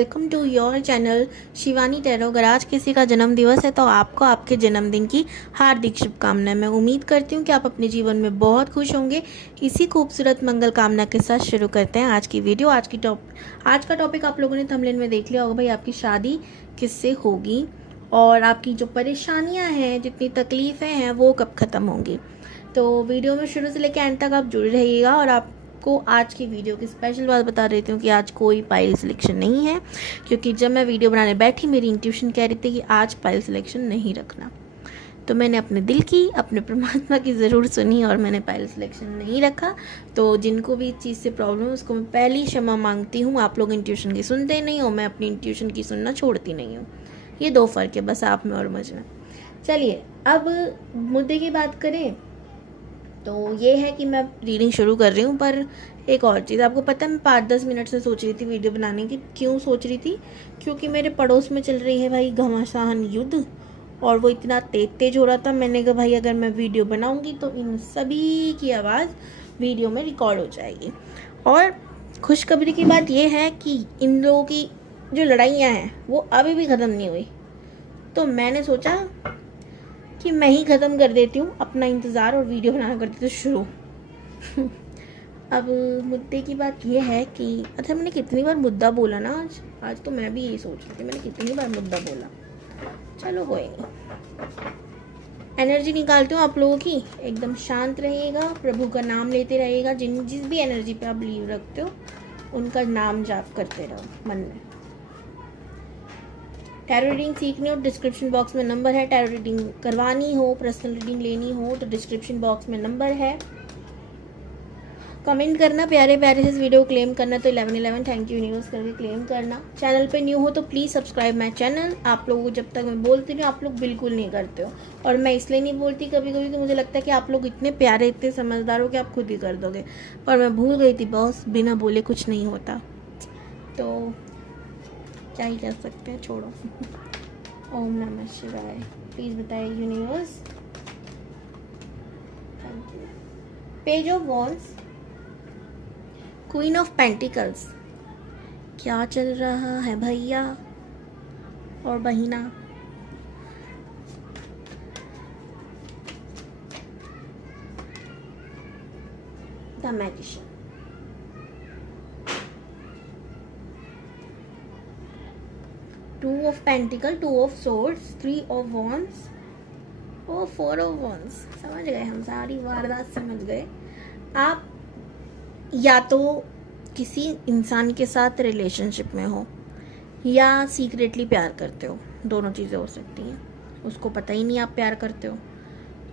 Welcome to your channel Shivani tarot. अगर आज किसी का जन्म दिवस है तो आपको आपके जन्मदिन की हार्दिक शुभकामनाएं। मैं उम्मीद करती हूँ कि आप अपने जीवन में बहुत खुश होंगे। इसी खूबसूरत मंगल कामना के साथ शुरू करते हैं आज की वीडियो। आज का टॉपिक आप लोगों ने थंबनेल में देख लिया होगा। भाई, आपकी शादी किससे होगी और आपकी जो परेशानियाँ हैं, जितनी तकलीफ़ें हैं, वो कब ख़त्म होंगी। तो वीडियो में शुरू से लेकर एंड तक आप जुड़े रहिएगा। और आपको आज की वीडियो की स्पेशल बात बता देती हूँ कि आज कोई पाइल सिलेक्शन नहीं है, क्योंकि जब मैं वीडियो बनाने बैठी मेरी इंट्यूशन कह रही थी कि आज पाइल सिलेक्शन नहीं रखना। तो मैंने अपने दिल की, अपने परमात्मा की ज़रूर सुनी और मैंने पाइल सिलेक्शन नहीं रखा। तो जिनको भी इस चीज़ से प्रॉब्लम है उसको मैं पहली क्षमा मांगती हूँ। आप लोग इंट्यूशन की सुनते नहीं हो, मैं अपनी इंट्यूशन की सुनना छोड़ती नहीं हूँ। ये दो फ़र्क है बस आप में और मुझ में। चलिए अब मुद्दे की बात करें तो ये है कि मैं रीडिंग शुरू कर रही हूँ। पर एक और चीज़ आपको पता है, मैं 5-10 मिनट से सोच रही थी वीडियो बनाने की। क्यों सोच रही थी? क्योंकि मेरे पड़ोस में चल रही है भाई घमासान युद्ध, और वो इतना तेज हो रहा था। मैंने कहा भाई अगर मैं वीडियो बनाऊँगी तो इन सभी की आवाज़ वीडियो में रिकॉर्ड हो जाएगी। और खुशखबरी की बात यह है कि इन लोगों की जो लड़ाइयाँ हैं वो अभी भी ख़त्म नहीं हुई। तो मैंने सोचा कि मैं ही ख़त्म कर देती हूँ अपना इंतज़ार और वीडियो बनाना कर देती हूँ शुरू। अब मुद्दे की बात यह है कि अच्छा, मैंने कितनी बार मुद्दा बोला ना आज तो मैं भी यही सोच रही थी मैंने कितनी बार मुद्दा बोला। चलो कोई नहीं, एनर्जी निकालती हूँ आप लोगों की। एकदम शांत रहिएगा, प्रभु का नाम लेते रहिएगा। जिस भी एनर्जी पे आप बिलीव रखते हो उनका नाम जाप करते रहो मन में। टैरो रीडिंग सीखनी हो डिस्क्रिप्शन बॉक्स में नंबर है। टैरो रीडिंग करवानी हो, पर्सनल रीडिंग लेनी हो तो डिस्क्रिप्शन बॉक्स में नंबर है। कमेंट करना, प्यारे प्यारे से इस वीडियो को क्लेम करना तो 1111 थैंक यू यूनिवर्स करके क्लेम करना। चैनल पे न्यू हो तो प्लीज़ सब्सक्राइब माई चैनल। आप लोगों को जब तक मैं बोलती हूँ आप लोग बिल्कुल नहीं करते हो, और मैं इसलिए नहीं बोलती कभी कभी कि मुझे लगता है कि आप लोग इतने प्यारे, इतने समझदार हो कि आप खुद ही कर दोगे। पर मैं भूल गई थी बॉस, बिना बोले कुछ नहीं होता। तो क्या ही कर सकते हैं, छोड़ो। ओम नमः शिवाय। प्लीज बताइए universe. Thank you. Page of wands, queen of pentacles. क्या चल रहा है भैया और बहिना? The magician, two of pentacle, two of swords, three of wands और फोर ऑफ वॉन्ड्स। समझ गए, हम सारी वारदात समझ गए। आप या तो किसी इंसान के साथ रिलेशनशिप में हो या सीक्रेटली प्यार करते हो, दोनों चीज़ें हो सकती हैं। उसको पता ही नहीं आप प्यार करते हो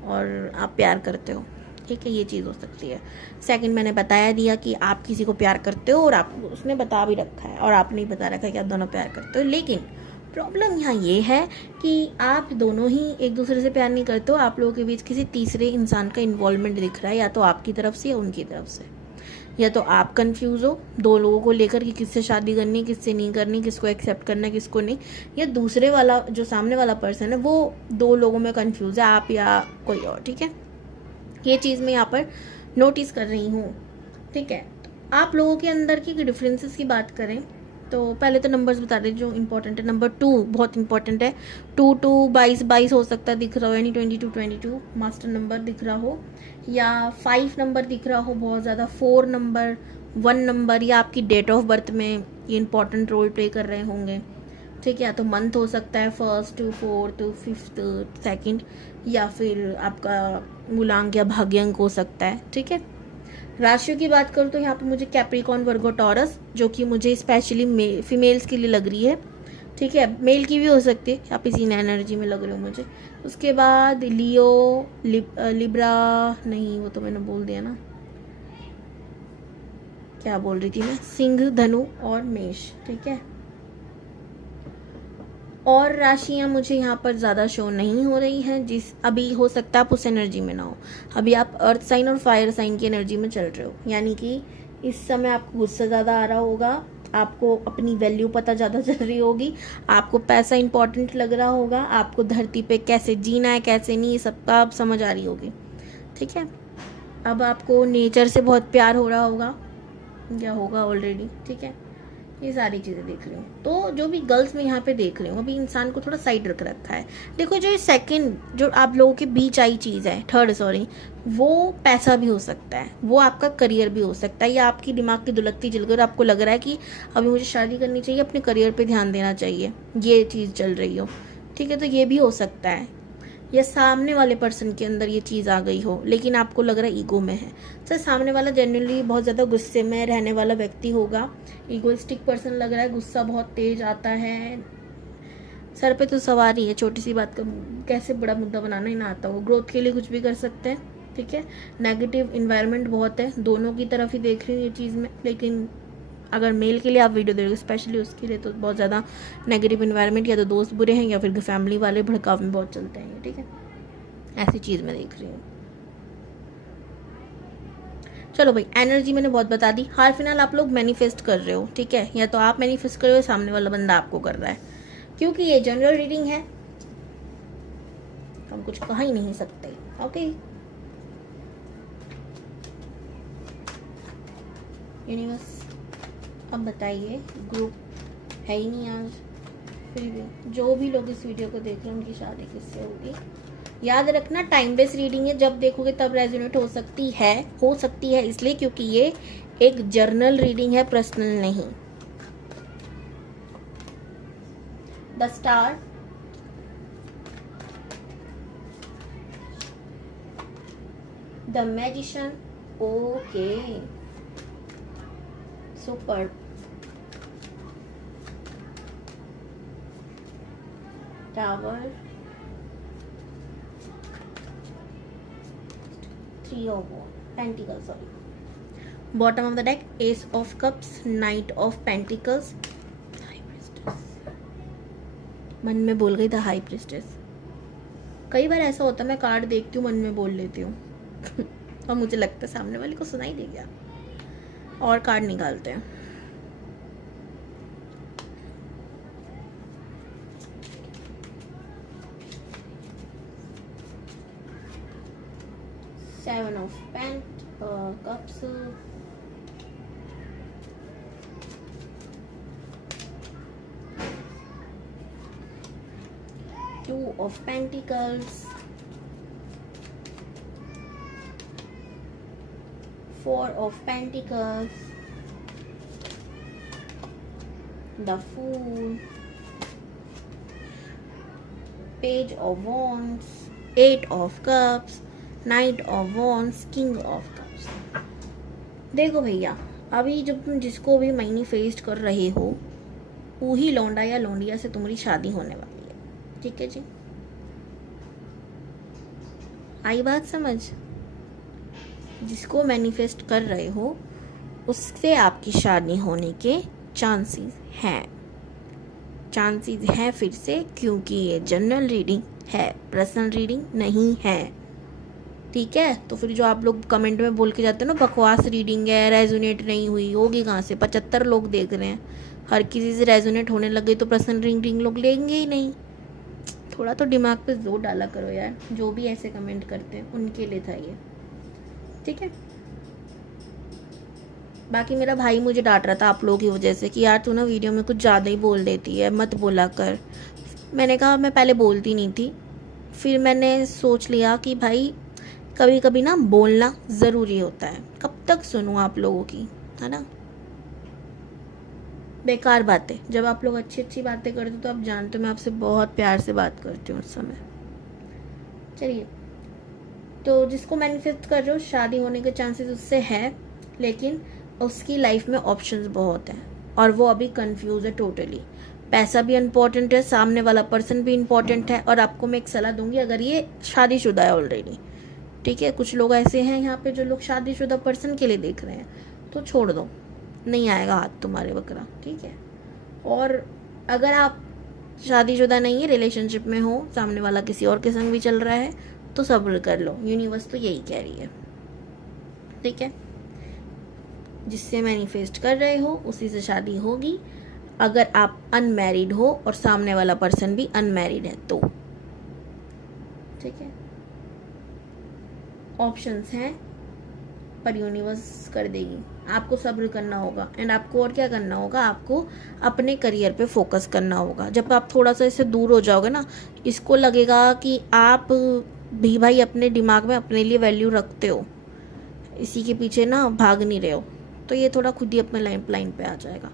और आप प्यार करते हो, ठीक है, ये चीज़ हो सकती है। सेकंड, मैंने बताया दिया कि आप किसी को प्यार करते हो और आप उसने बता भी रखा है और आपने ही बता रखा है कि आप दोनों प्यार करते हो। लेकिन प्रॉब्लम यहाँ ये है कि आप दोनों ही एक दूसरे से प्यार नहीं करते हो। आप लोगों के बीच किसी तीसरे इंसान का इन्वॉल्वमेंट दिख रहा है, या तो आपकी तरफ से या उनकी तरफ से। या तो आप कंफ्यूज हो दो लोगों को लेकर कि किससे शादी करनी, किससे नहीं करनी, किसको एक्सेप्ट करना, किसको नहीं। या दूसरे वाला जो सामने वाला पर्सन है वो दो लोगों में कंफ्यूज है, आप या कोई और, ठीक है। ये चीज़ मैं यहाँ पर नोटिस कर रही हूँ, ठीक है। आप लोगों के अंदर की डिफरेंसेस की बात करें तो पहले तो नंबर्स बता दें जो इंपॉर्टेंट है। नंबर 2 बहुत इंपॉर्टेंट है। 2 22 हो सकता है, दिख रहा हो, यानी 22 मास्टर नंबर दिख रहा हो, या 5 नंबर दिख रहा हो बहुत ज़्यादा, 4 नंबर, 1 नंबर, या आपकी डेट ऑफ बर्थ में ये इंपॉर्टेंट रोल प्ले कर रहे होंगे, ठीक है। या तो मंथ हो सकता है 1st to 4th, 5th, 2nd, या फिर आपका मूलांक या भाग्यांक हो सकता है, ठीक है। राशियों की बात करूँ तो यहाँ पे मुझे कैप्रिकॉर्न, वर्गो, टॉरस, जो कि मुझे स्पेशली फीमेल्स के लिए लग रही है, ठीक है। मेल की भी हो सकती है, आप इसी एनर्जी में लग रहे हो मुझे। उसके बाद लियो, लिब्रा नहीं, वो तो मैंने बोल दिया ना, क्या बोल रही थी मैं, सिंह, धनु और मेष, ठीक है। और राशियाँ मुझे यहाँ पर ज़्यादा शो नहीं हो रही हैं। जिस अभी हो सकता है आप उस एनर्जी में ना हो, अभी आप अर्थ साइन और फायर साइन की एनर्जी में चल रहे हो, यानी कि इस समय आपको गुस्सा ज़्यादा आ रहा होगा, आपको अपनी वैल्यू पता ज़्यादा चल रही होगी, आपको पैसा इंपॉर्टेंट लग रहा होगा, आपको धरती पे कैसे जीना है कैसे नहीं, ये सब का आप समझ आ रही होगी, ठीक है। अब आपको नेचर से बहुत प्यार हो रहा होगा या होगा ऑलरेडी, ठीक है। ये सारी चीज़ें देख रही हूँ। तो जो भी गर्ल्स में यहाँ पे देख रही हूँ, अभी इंसान को थोड़ा साइड रख रखा है। देखो जो ये सेकंड जो आप लोगों के बीच आई चीज़ है, थर्ड सॉरी, वो पैसा भी हो सकता है, वो आपका करियर भी हो सकता है, या आपकी दिमाग की दुलत्ती जल कर आपको लग रहा है कि अभी मुझे शादी करनी चाहिए, अपने करियर पे ध्यान देना चाहिए, ये चीज़ चल रही हो, ठीक है, तो ये भी हो सकता है। या सामने वाले पर्सन के अंदर ये चीज़ आ गई हो, लेकिन आपको लग रहा है ईगो में है। सर सामने वाला जनरली बहुत ज़्यादा गुस्से में रहने वाला व्यक्ति होगा, ईगोइस्टिक पर्सन लग रहा है, गुस्सा बहुत तेज आता है, सर पे तो सवारी है, छोटी सी बात का कैसे बड़ा मुद्दा बनाना ही ना आता हो, ग्रोथ के लिए कुछ भी कर सकते हैं, ठीक है। नेगेटिव इन्वायरमेंट बहुत है, दोनों की तरफ ही देख रही हूँ ये चीज़ में, लेकिन अगर मेल के लिए आप वीडियो दे रहे हो स्पेशली उसके लिए, तो बहुत ज़्यादा नेगेटिव इन्वायरमेंट, या तो दोस्त बुरे हैं या फिर फैमिली वाले भड़काव में बहुत चलते हैं, ठीक है, ऐसी चीज़ मैं देख रही हूँ। चलो भाई, एनर्जी मैंने बहुत बता दी। हाल फिलहाल आप लोग मैनिफेस्ट कर रहे हो, ठीक है, या तो आप मैनिफेस्ट कर रहे हो, सामने वाला बंदा आपको कर रहा है, क्योंकि ये जनरल रीडिंग है, हम कुछ कह ही नहीं सकते। ओके, यूनिवर्स अब बताइए, ग्रुप है ही नहीं आज, फिर भी जो भी लोग इस वीडियो को देख रहे हैं उनकी शादी किससे होगी। याद रखना टाइम बेस्ड रीडिंग है, जब देखोगे तब रेजोनेट हो सकती है इसलिए क्योंकि ये एक जर्नल रीडिंग है, पर्सनल नहीं। The star, the magician, okay super, tower, 3 of Pentacles, sorry. Bottom of the deck, Ace of Cups, Knight of Pentacles, High Priestess. मन में बोल गई था हाई प्रिस्टेस। कई बार ऐसा होता है मैं कार्ड देखती हूँ मन में बोल लेती हूँ और मुझे लगता है सामने वाले को सुनाई दे गया, और कार्ड निकालते हैं। Seven of Cups, Two of Pentacles, Four of Pentacles, the Fool, Page of Wands, Eight of Cups, night of wands, king of cups. देखो भैया, अभी जब तुम जिसको भी मैनिफेस्ट कर रहे हो, वही लौंडा या लौंडिया से तुम्हारी शादी होने वाली है, ठीक है जी, आई बात समझ। जिसको मैनिफेस्ट कर रहे हो उससे आपकी शादी होने के चांसेस हैं फिर से, क्योंकि ये जनरल रीडिंग है, पर्सनल रीडिंग नहीं है, ठीक है। तो फिर जो आप लोग कमेंट में बोल के जाते हो ना बकवास रीडिंग है, रेजोनेट नहीं हुई, होगी कहाँ से, 75 लोग देख रहे हैं, हर किसी से रेजोनेट होने लग गई तो पर्सनल रीडिंग लोग लेंगे ही नहीं। थोड़ा तो दिमाग पे जोर डाला करो यार, जो भी ऐसे कमेंट करते हैं उनके लिए था ये, ठीक है। बाकी मेरा भाई मुझे डांट रहा था आप लोगों की वजह से कि यार तू ना वीडियो में कुछ ज़्यादा ही बोल देती है, मत बोला कर। मैंने कहा मैं पहले बोलती नहीं थी, फिर मैंने सोच लिया कि भाई कभी कभी ना बोलना ज़रूरी होता है, कब तक सुनूं आप लोगों की, है ना, बेकार बातें। जब आप लोग अच्छी अच्छी बातें करते हो तो आप जानते हो मैं आपसे बहुत प्यार से बात करती हूँ उस समय। चलिए, तो जिसको मैनिफेस्ट कर रहे हो शादी होने के चांसेस उससे है, लेकिन उसकी लाइफ में ऑप्शंस बहुत हैं और वो अभी कंफ्यूज है टोटली। पैसा भी इम्पोर्टेंट है, सामने वाला पर्सन भी इम्पोर्टेंट है, और आपको मैं एक सलाह दूंगी अगर ये शादीशुदा है ऑलरेडी, ठीक है। कुछ लोग ऐसे हैं यहाँ पे जो लोग शादीशुदा पर्सन के लिए देख रहे हैं, तो छोड़ दो, नहीं आएगा हाथ तुम्हारे बकरा, ठीक है। और अगर आप शादीशुदा नहीं है, रिलेशनशिप में हो, सामने वाला किसी और के संग भी चल रहा है, तो सब्र कर लो, यूनिवर्स तो यही कह रही है, ठीक है। जिससे मैनिफेस्ट कर रहे हो उसी से शादी होगी, अगर आप अनमैरिड हो और सामने वाला पर्सन भी अनमैरिड है तो, ठीक है। ऑप्शंस हैं पर यूनिवर्स कर देगी, आपको सब्र करना होगा एंड आपको और क्या करना होगा, आपको अपने करियर पे फोकस करना होगा। जब आप थोड़ा सा इससे दूर हो जाओगे ना, इसको लगेगा कि आप भी भाई अपने दिमाग में अपने लिए वैल्यू रखते हो, इसी के पीछे ना भाग नहीं रहे हो, तो ये थोड़ा खुद ही अपने लाइन पे आ जाएगा।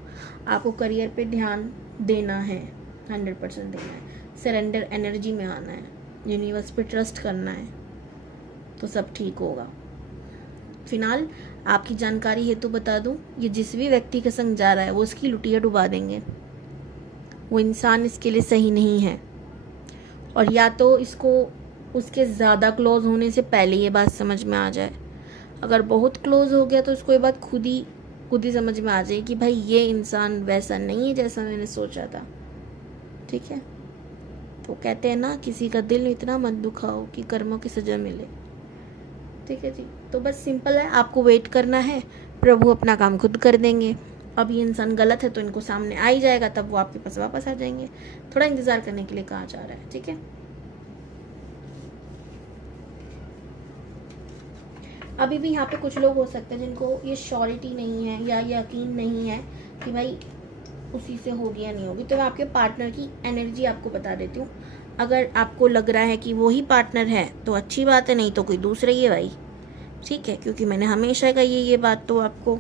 आपको करियर पे ध्यान देना है, 100% देना है, सरेंडर एनर्जी में आना है, यूनिवर्स पे ट्रस्ट करना है, तो सब ठीक होगा। फिलहाल आपकी जानकारी हेतु बता दूं, ये जिस भी व्यक्ति के संग जा रहा है वो उसकी लुटिया डुबा देंगे। वो इंसान इसके लिए सही नहीं है, और या तो इसको उसके ज़्यादा क्लोज होने से पहले ये बात समझ में आ जाए। अगर बहुत क्लोज हो गया तो उसको ये बात खुद ही समझ में आ जाए कि भाई ये इंसान वैसा नहीं है जैसा मैंने सोचा था। ठीक है, तो कहते हैं ना, किसी का दिल इतना मत दुखाओ कि कर्मों की सजा मिले। ठीक है जी, तो बस सिंपल है, आपको वेट करना है, प्रभु अपना काम खुद कर देंगे। अब ये इंसान गलत है तो इनको सामने आ ही जाएगा, तब वो आपके पास वापस आ जाएंगे। थोड़ा इंतजार करने के लिए कहा जा रहा है। ठीक है, अभी भी यहाँ पे कुछ लोग हो सकते हैं जिनको ये श्योरिटी नहीं है या यकीन नहीं है कि भाई उसी से होगी या नहीं होगी, तो मैं आपके पार्टनर की एनर्जी आपको बता देती हूँ। अगर आपको लग रहा है कि वो ही पार्टनर है तो अच्छी बात है, नहीं तो कोई दूसरा ही है भाई। ठीक है, क्योंकि मैंने हमेशा कही ये बात तो आपको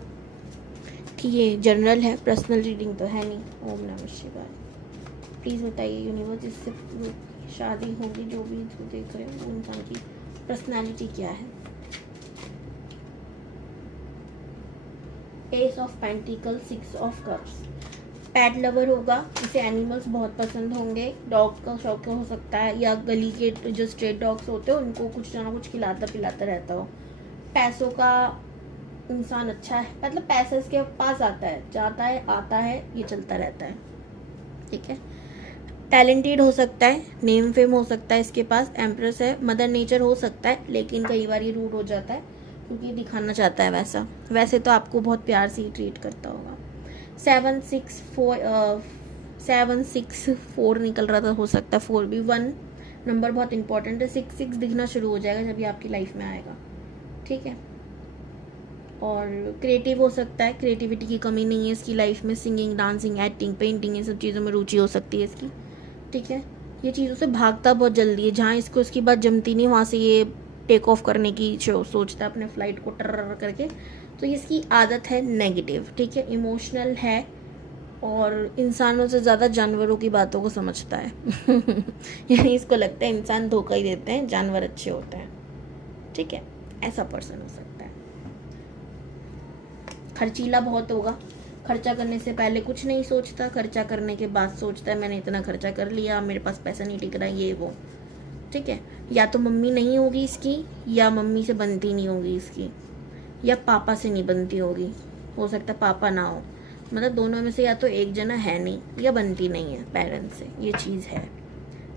कि ये जनरल है, पर्सनल रीडिंग तो है नहीं। ओम नमः शिवाय। प्लीज़ बताइए यूनिवर्स, जिससे शादी होगी, जो भी इसको देख रहे हैं, इंसान की पर्सनैलिटी क्या है। S of pentacle, 6 of cups. Pet lover होगा, इसे एनिमल्स बहुत पसंद होंगे। डॉग का शौक हो सकता है, या गली के जो स्ट्रेट डॉग्स होते हैं उनको कुछ ना कुछ खिलाता पिलाता रहता हो। पैसों का इंसान अच्छा है, मतलब पैसा इसके पास आता है, जाता है, आता है, ये चलता रहता है। ठीक है, टैलेंटेड हो सकता है, नेम फेम हो सकता है इसके पास, एम्प्रेस है, मदर नेचर हो सकता है, लेकिन कई बार ये रूड हो जाता है क्योंकि दिखाना चाहता है वैसा। वैसे तो आपको बहुत प्यार से ही ट्रीट करता होगा। 764 निकल रहा था, हो सकता है 4 भी। 1 नंबर बहुत इंपॉर्टेंट है, 6 दिखना शुरू हो जाएगा जब ये आपकी लाइफ में आएगा। ठीक है, और क्रिएटिव हो सकता है, क्रिएटिविटी की कमी नहीं है इसकी लाइफ में। सिंगिंग, डांसिंग, एक्टिंग, पेंटिंग, ये सब चीज़ों में रुचि हो सकती है इसकी। ठीक है, ये चीज़ों से भागता बहुत जल्दी है, जहाँ इसको इसकी बात जमती नहीं वहाँ से ये टेक ऑफ करने की सोचता है अपने फ्लाइट को टर करके। तो इसकी आदत है नेगेटिव। ठीक है, इमोशनल है, और इंसानों से ज़्यादा जानवरों की बातों को समझता है। यानी इसको लगता है इंसान धोखा ही देते हैं, जानवर अच्छे होते हैं। ठीक है, ऐसा पर्सन हो सकता है। खर्चीला बहुत होगा, खर्चा करने से पहले कुछ नहीं सोचता, खर्चा करने के बाद सोचता है मैंने इतना खर्चा कर लिया, मेरे पास पैसा नहीं टिक रहा, ये वो। ठीक है, या तो मम्मी नहीं होगी इसकी, या मम्मी से बनती नहीं होगी इसकी, या पापा से नहीं बनती होगी। हो सकता है पापा ना हो, मतलब दोनों में से या तो एक जना है नहीं, या बनती नहीं है पेरेंट्स से, ये चीज़ है।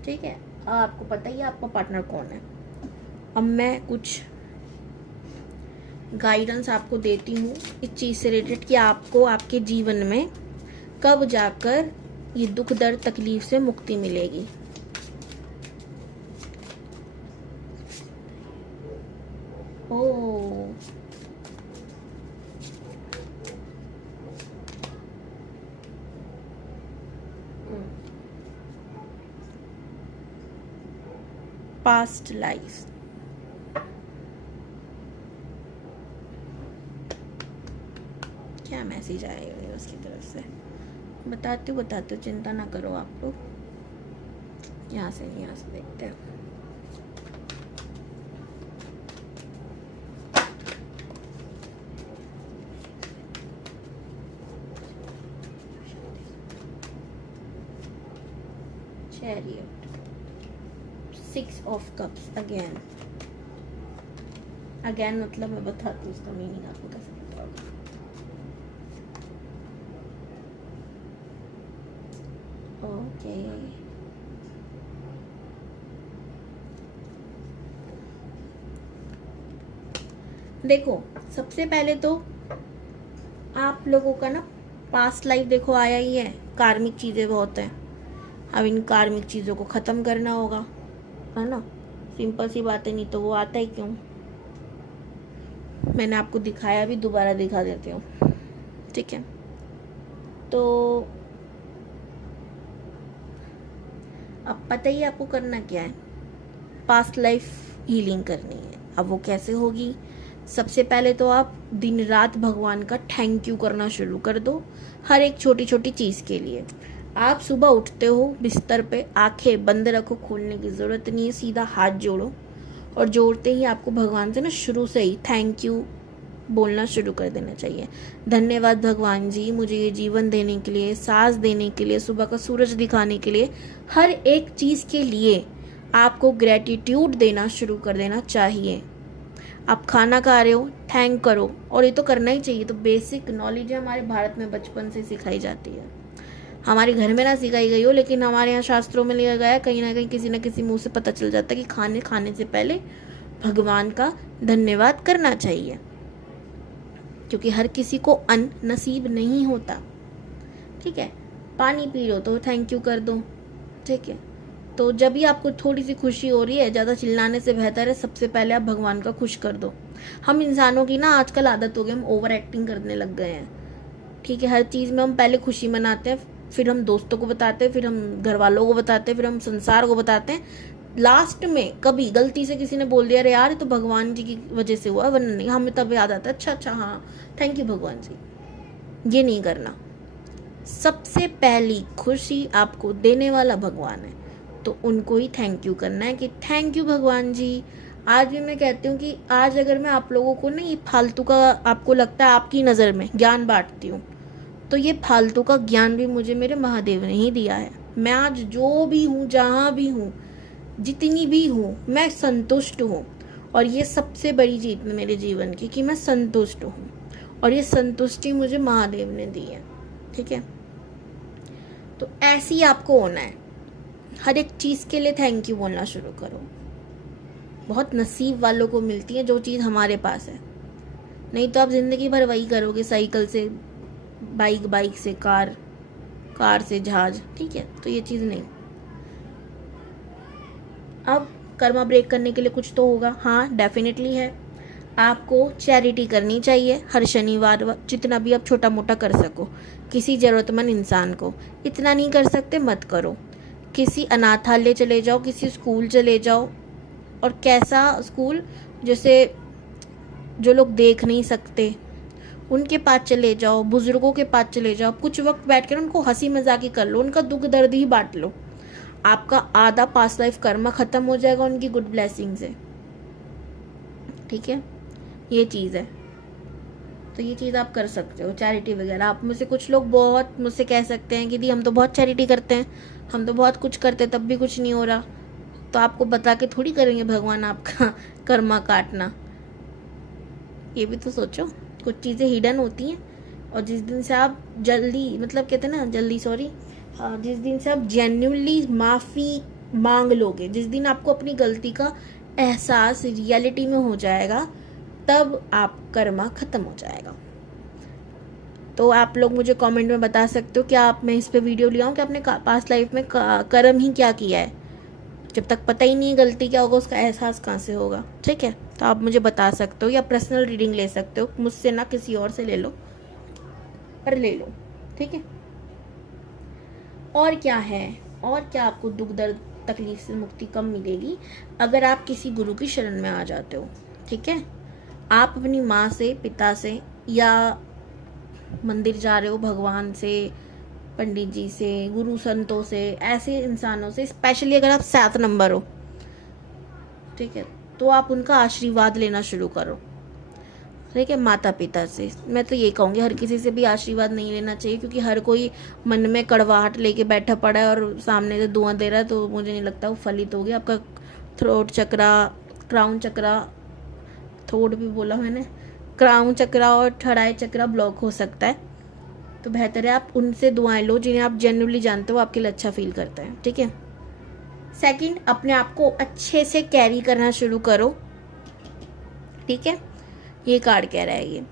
ठीक है, आपको पता ही है आपका पार्टनर कौन है। अब मैं कुछ गाइडेंस आपको देती हूँ इस चीज़ से रिलेटेड कि आपको आपके जीवन में कब जाकर ये दुख दर्द तकलीफ से मुक्ति मिलेगी। ओ पास्ट लाइफ, क्या मैसेज आया यूनिवर्स की तरफ से, बताती हूँ, चिंता ना करो आप लोग। यहाँ से देखते हैं। Chariot, 6 of cups. अगेन मतलब मैं बताती हूँ उसका मीनिंग, आपको कैसे पता होगा। ओके, देखो सबसे पहले तो आप लोगों का ना पास्ट लाइफ देखो आया ही है, कार्मिक चीज़ें बहुत हैं। अब इन कार्मिक चीज़ों को ख़त्म करना होगा, है ना, सिंपल सी बात है, नहीं तो वो आता ही क्यों। मैंने आपको दिखाया भी, दोबारा दिखा देती हूँ, ठीक है। तो अब पता ही आपको करना क्या है, पास्ट लाइफ हीलिंग करनी है। अब वो कैसे होगी? सबसे पहले तो आप दिन रात भगवान का थैंक यू करना शुरू कर दो, हर एक छोटी छोटी चीज़ के लिए। आप सुबह उठते हो, बिस्तर पे आंखें बंद रखो, खोलने की ज़रूरत नहीं है, सीधा हाथ जोड़ो, और जोड़ते ही आपको भगवान से ना शुरू से ही थैंक यू बोलना शुरू कर देना चाहिए। धन्यवाद भगवान जी, मुझे ये जीवन देने के लिए, सांस देने के लिए, सुबह का सूरज दिखाने के लिए, हर एक चीज़ के लिए आपको ग्रेटिट्यूड देना शुरू कर देना चाहिए। आप खाना खा रहे हो, थैंक करो, और ये तो करना ही चाहिए। तो बेसिक नॉलेज है, हमारे भारत में बचपन से सिखाई जाती है। हमारे घर में ना सिखाई गई हो, लेकिन हमारे यहाँ शास्त्रों में लिया गया है, कहीं ना कहीं किसी न किसी मुंह से पता चल जाता है कि खाने से पहले भगवान का धन्यवाद करना चाहिए, क्योंकि हर किसी को अन्न नसीब नहीं होता, ठीक है। पानी पी लो तो थैंक यू कर दो, ठीक है। तो जब भी आपको थोड़ी सी खुशी हो रही है, ज़्यादा चिल्लाने से बेहतर है सबसे पहले आप भगवान का खुश कर दो। हम इंसानों की ना आजकल आदत हो गई, हम ओवर एक्टिंग करने लग गए हैं, ठीक है। हर चीज़ में हम पहले खुशी मनाते हैं, फिर हम दोस्तों को बताते हैं, फिर हम घर वालों को बताते हैं, फिर हम संसार को बताते हैं। लास्ट में कभी गलती से किसी ने बोल दिया, अरे यार ये तो भगवान जी की वजह से हुआ, वरना नहीं, हमें तब याद आता है अच्छा हाँ थैंक यू भगवान जी। ये नहीं करना। सबसे पहली खुशी आपको देने वाला भगवान है, तो उनको ही थैंक यू करना है कि थैंक यू भगवान जी। आज भी मैं कहती हूँ कि आज अगर मैं आप लोगों को ना ये फालतू का, आपको लगता है आपकी नज़र में ज्ञान बांटती हूँ, तो ये फालतू का ज्ञान भी मुझे मेरे महादेव ने ही दिया है। मैं आज जो भी हूँ, जहाँ भी हूँ, जितनी भी हूँ, मैं संतुष्ट हूँ, और ये सबसे बड़ी जीत है मेरे जीवन की कि मैं संतुष्ट हूँ, और ये संतुष्टि मुझे महादेव ने दी है, ठीक है। तो ऐसे ही आपको होना है, हर एक चीज़ के लिए थैंक यू बोलना शुरू करो। बहुत नसीब वालों को मिलती है जो चीज़ हमारे पास है, नहीं तो आप ज़िंदगी भर वही करोगे, साइकिल से बाइक, बाइक से कार, कार से जहाज, ठीक है। तो ये चीज़ नहीं। अब कर्मा ब्रेक करने के लिए कुछ तो होगा, हाँ डेफिनेटली है। आपको चैरिटी करनी चाहिए हर शनिवार, जितना भी आप छोटा मोटा कर सको, किसी ज़रूरतमंद इंसान को। इतना नहीं कर सकते मत करो, किसी अनाथालय चले जाओ, किसी स्कूल चले जाओ, और कैसा स्कूल, जैसे जो लोग देख नहीं सकते उनके पास चले जाओ, बुजुर्गों के पास चले जाओ, कुछ वक्त बैठकर उनको हंसी मजाक ही कर लो, उनका दुख दर्द ही बांट लो। आपका आधा पास्ट लाइफ कर्मा खत्म हो जाएगा उनकी गुड ब्लेसिंग से, ठीक है। ये चीज़ है, तो ये चीज़ आप कर सकते हो, चैरिटी वगैरह। आप में से कुछ लोग बहुत मुझसे कह सकते हैं कि दी हम तो बहुत चैरिटी करते हैं, हम तो बहुत कुछ करते हैं, तब भी कुछ नहीं हो रहा। तो आपको बता के थोड़ी करेंगे भगवान आपका कर्मा काटना, ये भी तो सोचो। कुछ चीज़ें हिडन होती हैं, और जिस दिन से आप जल्दी, मतलब कहते हैं ना जल्दी, सॉरी, जिस दिन से आप जेन्युइनली माफ़ी मांग लोगे, जिस दिन आपको अपनी गलती का एहसास रियलिटी में हो जाएगा, तब आप कर्मा ख़त्म हो जाएगा। तो आप लोग मुझे कमेंट में बता सकते हो कि आप, मैं इस पे वीडियो ले आऊँ कि आपने पास्ट लाइफ में कर्म ही क्या किया है। जब तक पता ही नहीं है गलती क्या होगा, उसका एहसास कहाँ से होगा, ठीक है। तो आप मुझे बता सकते हो, या पर्सनल रीडिंग ले सकते हो, मुझसे ना किसी और से ले लो, पर ले लो, ठीक है। और क्या है, और क्या आपको दुख दर्द तकलीफ से मुक्ति कम मिलेगी अगर आप किसी गुरु की शरण में आ जाते हो, ठीक है। आप अपनी माँ से, पिता से, या मंदिर जा रहे हो भगवान से, पंडित जी से, गुरु संतों से, ऐसे इंसानों से, स्पेशली अगर आप 7 नंबर हो, ठीक है, तो आप उनका आशीर्वाद लेना शुरू करो, ठीक है। माता पिता से मैं तो ये कहूँगी, हर किसी से भी आशीर्वाद नहीं लेना चाहिए, क्योंकि हर कोई मन में कड़वाहट लेके बैठा पड़ा है और सामने से दुआ दे रहा है, तो मुझे नहीं लगता वो फलित हो गया। आपका थ्रोट चक्रा, क्राउन चक्रा, थ्रोट भी बोला मैंने, क्राउन चक्रा और थर्ड चक्रा ब्लॉक हो सकता है। तो बेहतर है आप उनसे दुआएं लो जिन्हें आप जेन्युइनली जानते हो आपके लिए अच्छा फील करते हैं, ठीक है। सेकंड, अपने आप को अच्छे से कैरी करना शुरू करो, ठीक है। ये कार्ड कह रहा है, ये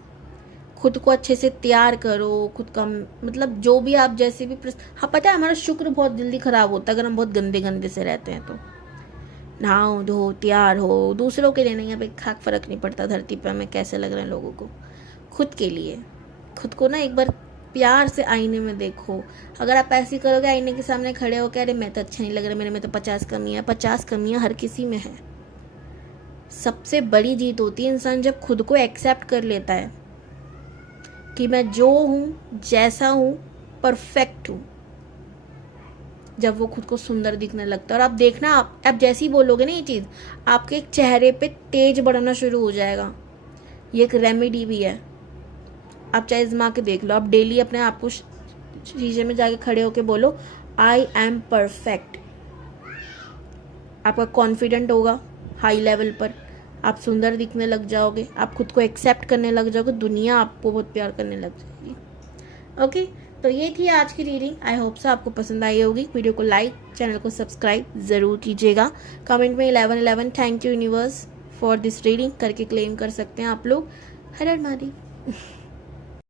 खुद को अच्छे से तैयार करो, खुद का मतलब जो भी आप जैसे भी हाँ, पता है हमारा शुक्र बहुत जल्दी खराब होता है अगर हम बहुत गंदे गंदे से रहते हैं, तो नहाओ धो तैयार हो, दूसरों के लिए नहीं, अब एक खाक फ़र्क नहीं पड़ता धरती पे हमें कैसे लग रहे हैं लोगों को, खुद के लिए। खुद को ना एक बार प्यार से आईने में देखो। अगर आप ऐसे करोगे आईने के सामने खड़े हो, अरे मैं तो अच्छा नहीं लग रहा, मेरे में तो 50 कमियाँ, 50 कमियाँ हर किसी में है। सबसे बड़ी जीत होती है इंसान जब खुद को एक्सेप्ट कर लेता है कि मैं जो हूँ, जैसा हूँ, परफेक्ट हूँ। जब वो खुद को सुंदर दिखने लगता है, और आप देखना, आप जैसे ही बोलोगे ना ये चीज़, आपके चेहरे पे तेज बढ़ना शुरू हो जाएगा। ये एक रेमेडी भी है, आप चाहे आजमा के देख लो। आप डेली अपने आप को शीशे में जाके खड़े होके बोलो आई एम परफेक्ट। आपका कॉन्फिडेंट होगा हाई लेवल पर, आप सुंदर दिखने लग जाओगे, आप खुद को एक्सेप्ट करने लग जाओगे, दुनिया आपको बहुत प्यार करने लग जाएगी। ओके, तो ये थी आज की रीडिंग। आई होप सो आपको पसंद आई होगी। वीडियो को लाइक, चैनल को सब्सक्राइब ज़रूर कीजिएगा। कमेंट में 1111 thank you universe for this reading करके क्लेम कर सकते हैं आप लोग। हर हर महादेव।